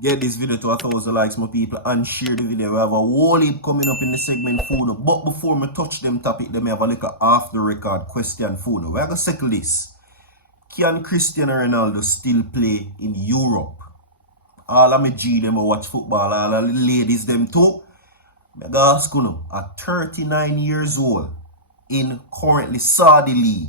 Get this video to 1,000 likes, my people, and share the video. We have a whole heap coming up in the segment food. But before me touch them topic, let me have a look at off the record question food. We're gonna settle this. Can Cristiano Ronaldo still play in Europe? All of my G them who watch football, all of the ladies them too. I ask you, at 39 years old, in currently Saudi League,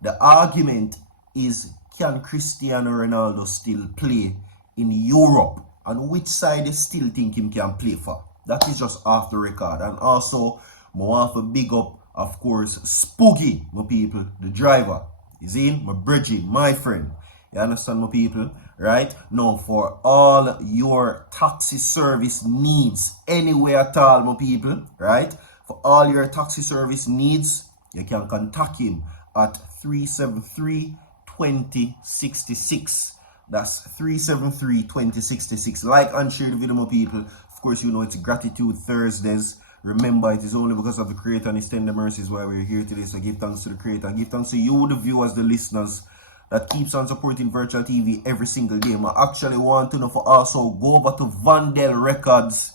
the argument is, can Cristiano Ronaldo still play in Europe? And which side you still think him can play for? That is just off the record. And also, I want to big up, of course, Spooky, my people, the driver. Is in my Bridgie, my friend. You understand, my people? Right? Now, for all your taxi service needs, anywhere at all, my people, right? For all your taxi service needs, you can contact him at 373-2066. That's 373-2066. Like and share the video, my people. Of course, you know it's Gratitude Thursdays. Remember, it is only because of the Creator and His tender mercies why we're here today. So give thanks to the Creator and give thanks to you, the viewers, the listeners, that keeps on supporting virtual TV every single day. I actually want to know for also go over to Vandel Records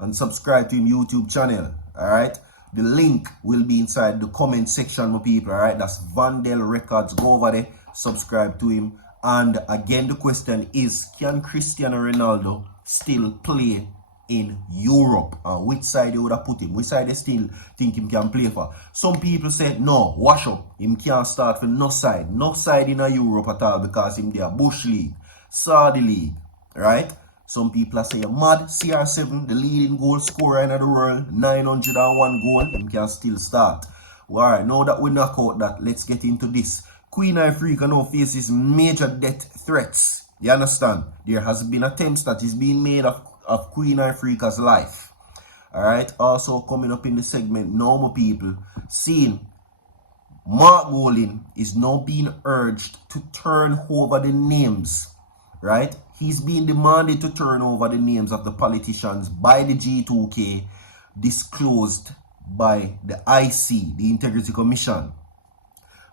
and subscribe to him YouTube channel. Alright? The link will be inside the comment section, my people. Alright? That's Vandel Records. Go over there, subscribe to him. And again, the question is, can Cristiano Ronaldo still play in Europe? And which side they would have put him? Which side they still think him can play for? Some people say, no, wash up. Him can't start for no side. No side in a Europe at all because him there Bush League, Saudi League, right? Some people say, mad, CR7, the leading goal scorer in the world, 901 goal, him can still start. Well, alright, now that we knock out that, let's get into this. Queen Ifrica now faces major death threats. You understand? There has been attempts that is being made of Queen Ifrica's life. Alright, also coming up in the segment, normal people, seeing Mark Bolin is now being urged to turn over the names. Right? He's being demanded to turn over the names of the politicians by the G2K, disclosed by the IC, the Integrity Commission.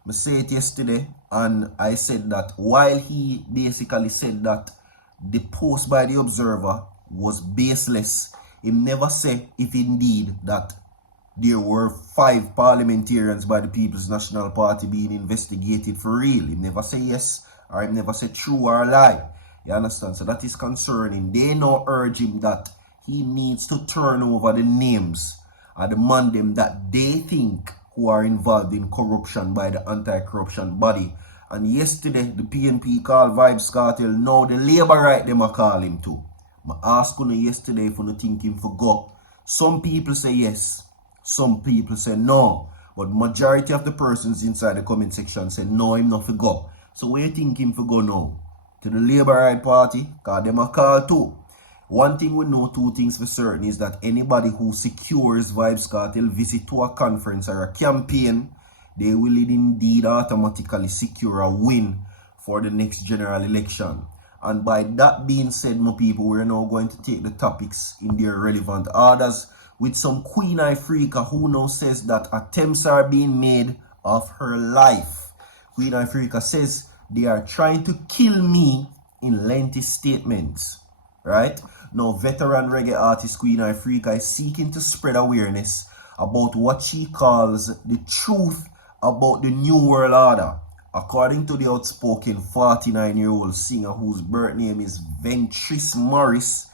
I said it yesterday, and I said that while he basically said that the post by the Observer was baseless, he never said if indeed that there were 5 parliamentarians by the People's National Party being investigated for real. He never said yes, or he never said true or lie. You understand? So that is concerning. They now urge him that he needs to turn over the names and demand them that they think who are involved in corruption by the anti-corruption body. And yesterday, the PNP called Vybz Kartel. Now the Labour right them a call him too. I asked you yesterday if you think him for go. Some people say yes. Some people say no. But majority of the persons inside the comment section say no, him not for go. So where you think him for go now? To the Labour right party? Because them a call too. One thing we know, 2 things for certain, is that anybody who secures Vybz Kartel visit to a conference or a campaign, they will indeed automatically secure a win for the next general election. And by that being said, my people, we're now going to take the topics in their relevant orders with some Queen Ifrica who now says that attempts are being made of her life. Queen Ifrica says they are trying to kill me in lengthy statements. Right? Now, veteran reggae artist Queen Ifrica is seeking to spread awareness about what she calls the truth about the New World Order. According to the outspoken 49-year-old singer whose birth name is Ventris Morris,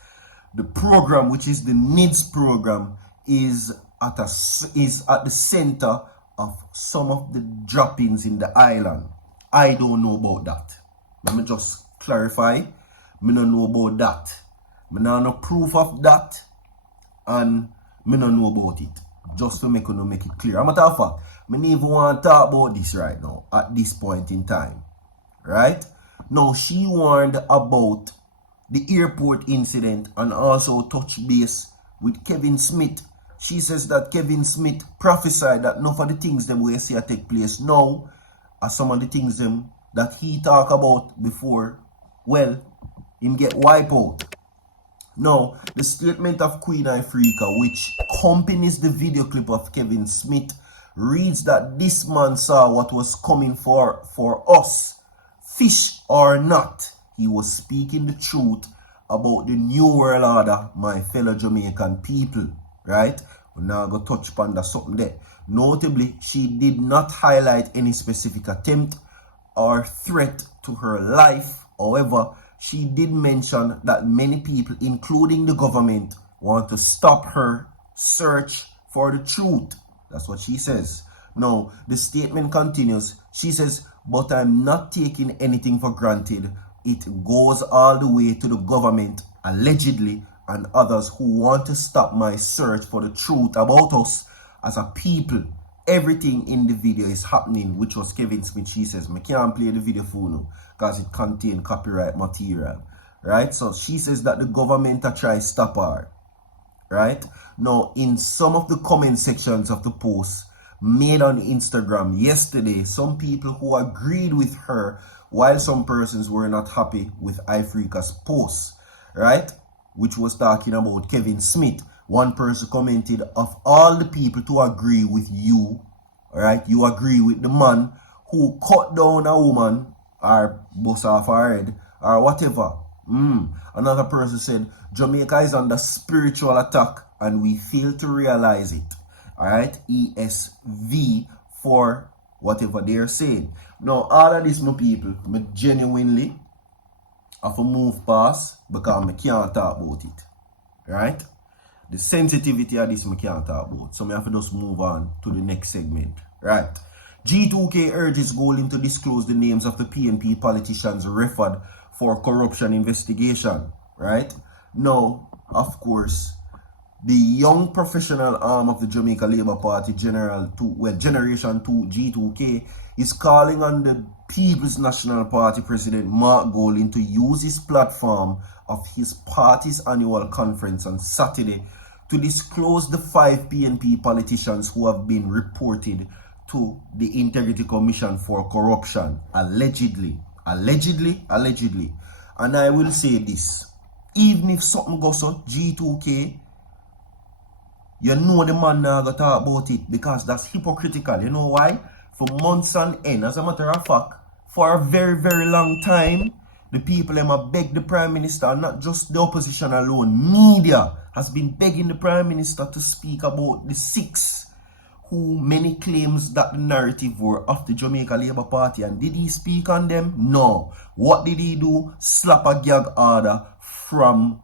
the program, which is the NIDS program, is at the center of some of the droppings in the island. I don't know about that. Let me just clarify. I don't know about that. I don't know proof of that, and I don't know about it. Just to make it clear. As a matter of fact, I don't even want to talk about this right now, at this point in time. Right? Now, she warned about the airport incident and also touch base with Kevin Smith. She says that Kevin Smith prophesied that none of the things them we see take place now are some of the things them that he talked about before, well, him get wiped out. Now, the statement of Queen Ifrica, which accompanies the video clip of Kevin Smith, reads that this man saw what was coming for us. Fish or not, he was speaking the truth about the New World Order, my fellow Jamaican people, right? We're now going to touch upon that something there. Notably, she did not highlight any specific attempt or threat to her life. However, she did mention that many people, including the government, want to stop her search for the truth. That's what she says. Now, the statement continues. She says, but I'm not taking anything for granted. It goes all the way to the government, allegedly, and others who want to stop my search for the truth about us as a people. Everything in the video is happening, which was Kevin Smith. She says, I can't play the video for now because it contains copyright material. Right? So she says that the government are trying to stop her. Right? Now, in some of the comment sections of the post made on Instagram yesterday, some people who agreed with her, while some persons were not happy with Ifrica's post, right? Which was talking about Kevin Smith. One person commented, of all the people to agree with you, right? You agree with the man who cut down a woman or bust off her head or whatever. Another person said, Jamaica is under spiritual attack and we fail to realize it. Alright, ESV for whatever they're saying. Now, all of this, my people, me genuinely have to move past because I can't talk about it. Right? The sensitivity of this I can't talk about. So I have to just move on to the next segment. Right. G2K urges Golding to disclose the names of the PNP politicians referred for corruption investigation. Right? Now, of course, the young professional arm of the Jamaica Labour Party, Generation 2, G2K, is calling on the People's National Party President Mark Golding to use his platform of his party's annual conference on Saturday to disclose the 5 PNP politicians who have been reported to the Integrity Commission for corruption. Allegedly. And I will say this. Even if something goes on, G2K, you know the man now going to talk about it because that's hypocritical. You know why? For months on end, as a matter of fact, for a very, very long time, the people have begged the Prime Minister, not just the opposition alone, media has been begging the Prime Minister to speak about the 6 who many claims that the narrative were of the Jamaica Labour Party. And did he speak on them? No. What did he do? Slap a gag order from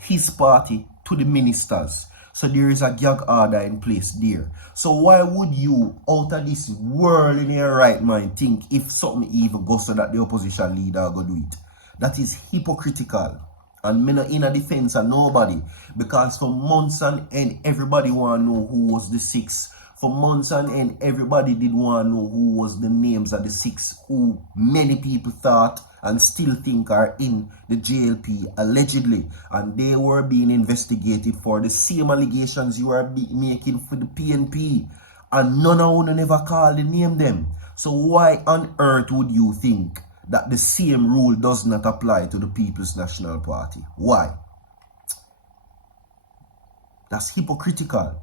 his party to the ministers. So there is a gag order in place there. So why would you, out of this world in your right mind, think if something even goes so that the opposition leader go do it? That is hypocritical. And me not in a defense of nobody. Because for months on end, everybody want to know who was the 6. For months on end, everybody did want to know who was the names of the 6 who many people thought and still think are in the JLP allegedly, and they were being investigated for the same allegations you are making for the PNP, and none of them never called the name them. So why on earth would you think that the same rule does not apply to the People's National Party? Why? That's hypocritical.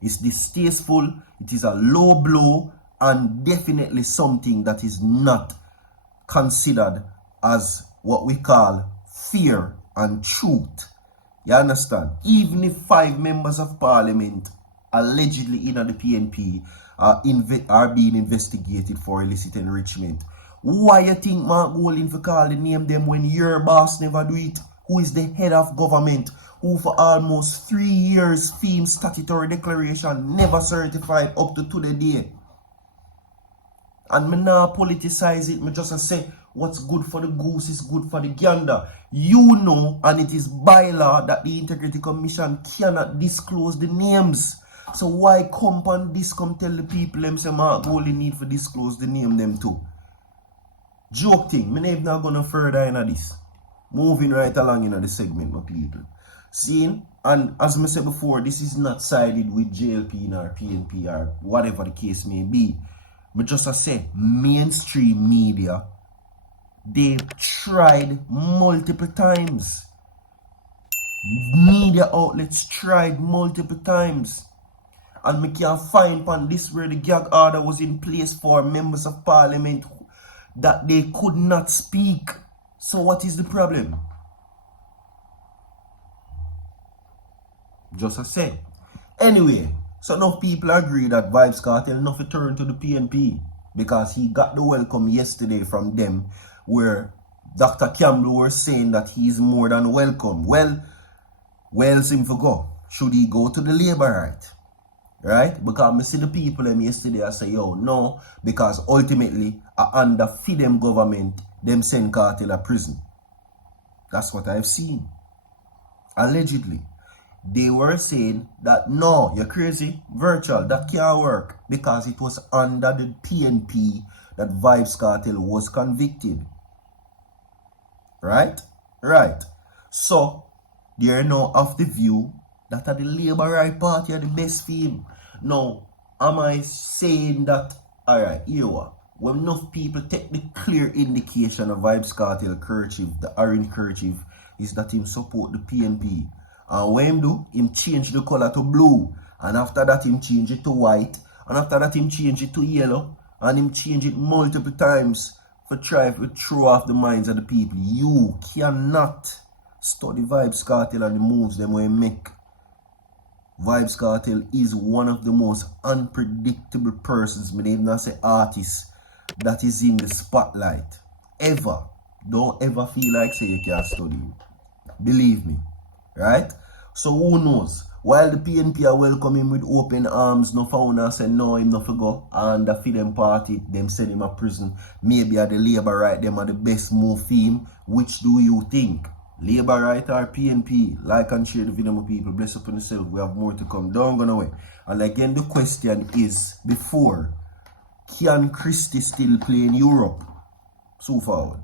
It's distasteful, it is a low blow, and definitely something that is not considered as what we call fair and truth. You understand? Even if 5 members of parliament allegedly in the PNP are being investigated for illicit enrichment, why you think Mark Golding for call the name them when your boss never do it? Who is the head of government, who for almost 3 years FEMA statutory declaration never certified up to today? And me not politicize it, me just say what's good for the goose is good for the gander. You know, and it is by law that the Integrity Commission cannot disclose the names. So why come on this, come tell the people them say Mark Golding need to disclose the name them too? Joke thing, me not gonna further into this. Moving right along in the segment, my people. See, and as I said before, this is not sided with JLP or PNP or whatever the case may be. But just I say, mainstream media, they've tried multiple times. Media outlets tried multiple times. And we can't find on this where the gag order was in place for members of parliament that they could not speak. So what is the problem? Just a say. Anyway, so enough people agree that Vybz Kartel enough return to the PNP because he got the welcome yesterday from them where Dr. Campbell was saying that he is more than welcome. Well, where's him for go? Should he go to the Labour right? Because I see the people them yesterday I say, yo, no, because ultimately under Fidem government, them send Cartel a prison. That's what I've seen. Allegedly. They were saying that no, you're crazy, virtual, that can't work because it was under the PNP that Vybz Kartel was convicted. Right? Right. So, they are now of the view that the Labour Right Party are the best for him. Now, am I saying that, alright, here what? When enough people take the clear indication of Vybz Kartel kerchief, the orange kerchief, is that him support the PNP. And when him do, him change the color to blue. And after that, him change it to white. And after that, him change it to yellow. And him change it multiple times for try to throw off the minds of the people. You cannot study Vybz Kartel and the moves them will make. Vybz Kartel is one of the most unpredictable persons, may even not say artists, that is in the spotlight. Ever. Don't ever feel like say you can't study him. Believe me. Right? So who knows? While the PNP are welcoming him with open arms, no founder say no, him no go. And the Fidem party, them send him a prison. Maybe at the Labour Right, them are the best move for him. Which do you think? Labour Right or PNP? Like and share the video, my people. Bless up on yourself. We have more to come. Don't go away. And again, the question is, before, can Christie still play in Europe? So forward.